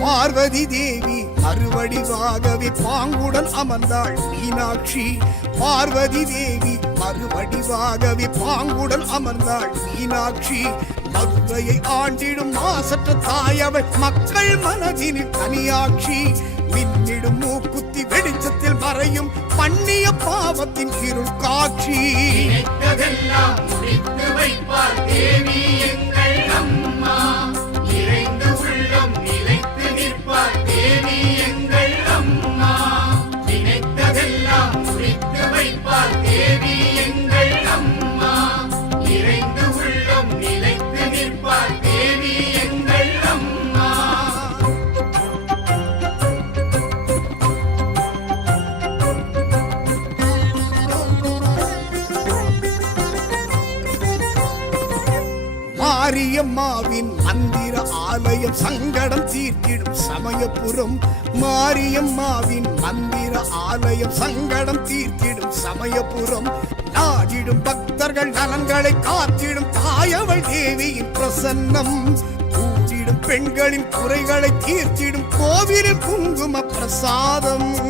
பார்வதி தேவி அறுவடிவாகவே பாங்குடன் அமர்ந்தாள் மீனாட்சி. பார்வதி தேவி மறுவடிவாகவே பாங்குடன் அமர்ந்தாள் மீனாட்சி. மதுரையை ஆண்டிடும் மாசற்ற தாயவள் மக்கள் மனதினில் தனியாட்சி. மின்னிடும் மூக்குத்தி வெளிச்சத்தில் மறையும் பண்ணிய பாவத்தின் இருள் காட்சி. நினைத்ததெல்லாம் வைப்பார் தேவி மாரியம்மாவின் மந்திர ஆலயம் சங்கடம் தீர்த்திடும் சமயபுரம். மாரியம்மாவின் மந்திர ஆலயம் சங்கடம் தீர்த்திடும் சமயபுரம். நாடிடும் பக்தர்கள் நலன்களை காத்திடும் தாயவள் தேவியின் பிரசன்னம். கூட்டிடும் பெண்களின் குறைகளை தீர்த்திடும் கோவிலில் குங்கும பிரசாதம்.